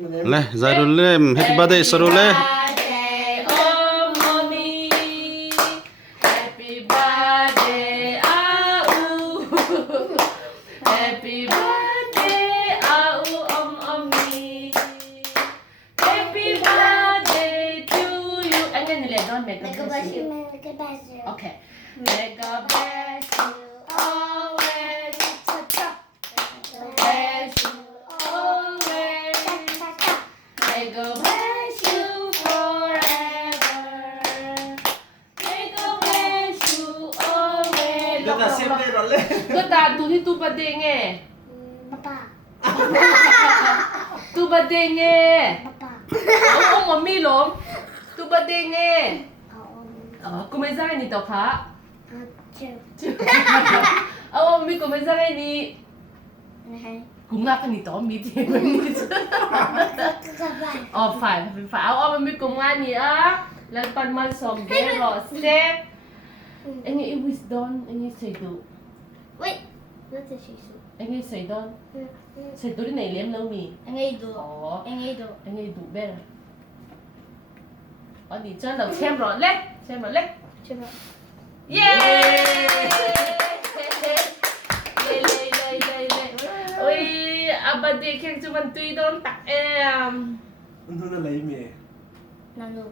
Le, Zairulem, happy birthday, Sarule. Birthday, oh mommy. Happy birthday, Au. Happy birthday, Au, me. Happy birthday to you. Again, don't make a bless you. Okay. Make a bless you always. Bless you always. May God bless you forever. May God bless you always. Đưa ta xem đây rồi lên. Cứ ta tu thì tu birthday nghe. Papa. Tu birthday nghe. Papa. Ông mami lom. Tu birthday nghe. Oh, Cô mới ra ni tao khá. two. Ông mami cô mới ra ni. Okay. Cũng ngạc ni tao mi thì ni. Oh, fine. Ông mami cô nga ni á. Lan pan man som gero step. Anh ấy wisdom, anh ấy say do. Wait. What did she say? Anh ấy say don. Say do này liếm lâu mi. Anh ấy do. Oh, Anh ấy do. anh ấy đủ bé rồi. Ở đi chân đầu xem rồi lên, xem rồi lên. Chưa đâu. Yeah! Lê. Ôi, abadi khen cho mình tuy đón tặng em. Nó lấy mẹ. Nanu.